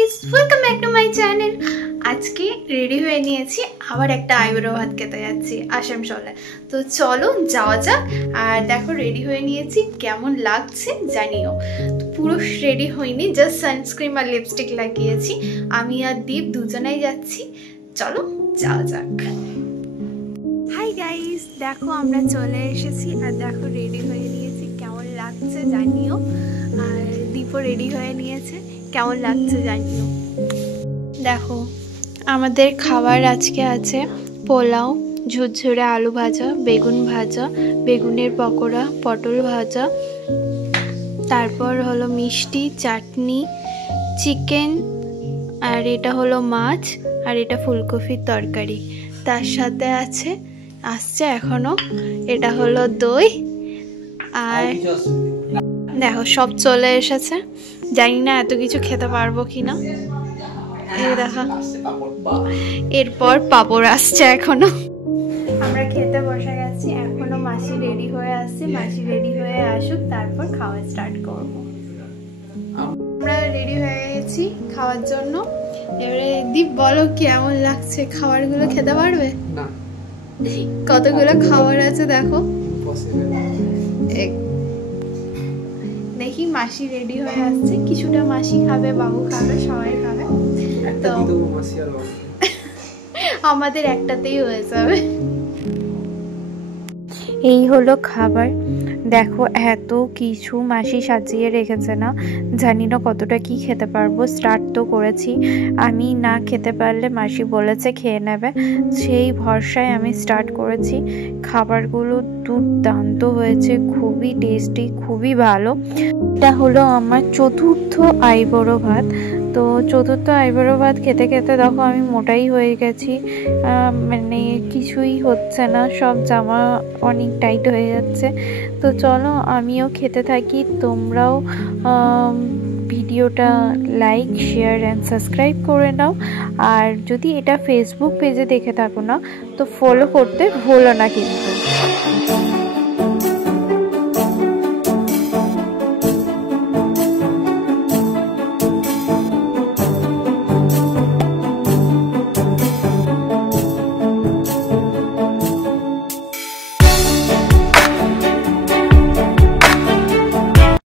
Guys, welcome back to my channel. আজকে ready হয়ে নিয়েছি, আবার একটা আইবুড়ো ভাত খেতে যাচ্ছি আসানসোলে। তো চলো যাওয়া যাক। আর দেখো রেডি হয়ে নিয়েছি, কেমন লাগছে জানিও। তো পুরো রেডি হইনি, জাস্ট সানস্ক্রিন আর লিপস্টিক লাগিয়েছি। আমি আর দীপ দুজনেই যাচ্ছি, চলো যাওয়া যাক। হাই গাইস, দেখো আমরা চলে এসেছি আর দেখো রেডি হয়ে নিয়েছি, কেমন লাগছে জানিও। আর দীপও রেডি হয়ে নিয়েছে, কেমন লাগছে জানিও। দেখো আমাদের খাবার আজকে আছে পোলাও, ঝুরঝুরে আলু ভাজা, বেগুন ভাজা, বেগুনের পকোড়া, পটল ভাজা, তারপর হলো মিষ্টি, চাটনি, চিকেন, আর এটা হলো মাছ, আর এটা ফুলকপির তরকারি। তার সাথে আসছে এখনো এটা হলো দই। আর দেখো সব চলে এসেছে, জানি না এত কিছু খেতে পারবো কিনা। এই দেখো এরপর পাপড় আসছে এখনো। আমরা খেতে বসে গেছি, এখনো মাসি রেডি হয়ে আসছে। মাসি রেডি হয়ে আসুক, তারপর খাওয়া স্টার্ট করব। আমরা রেডি হয়ে গেছি খাওয়ার জন্য। এবারে দীপ বলো কেমন লাগছে, খাবারগুলো খেতে পারবে? না, কতগুলো খাবার আছে দেখো। দেখি মাসি রেডি হয়ে আসছে, কিছুটা মাসি খাবে, বাবু খাবে, সবাই খাবে। তো আমাদের একটাতেই হয়ে যাবে। এই হলো খাবার, দেখো এত কিছু মাসি সাজিয়ে রেখেছে না, জানি না কতটা কি খেতে পারবো। স্টার্ট তো করেছি, আমি না খেতে পারলে মাসি বলেছে খেয়ে নেবে, সেই ভরসায় আমি স্টার্ট করেছি। খাবারগুলো দুর্দান্ত হয়েছে, খুবই টেস্টি, খুবই ভালো। এটা হলো আমার চতুর্থ আইবুড়ো ভাত। তো চতুর্থ আইবুড়ো ভাত খেতে খেতে দেখো আমি মোটাই হয়ে গেছি, মানে কিছুই হচ্ছে না, সব জামা অনেক টাইট হয়ে যাচ্ছে। তো চলো আমিও খেতে থাকি, তোমরাও ভিডিওটা লাইক, শেয়ার অ্যান্ড সাবস্ক্রাইব করে নাও। আর যদি এটা ফেসবুক পেজে দেখে থাকো না, তো ফলো করতে ভুলো না কিন্তু।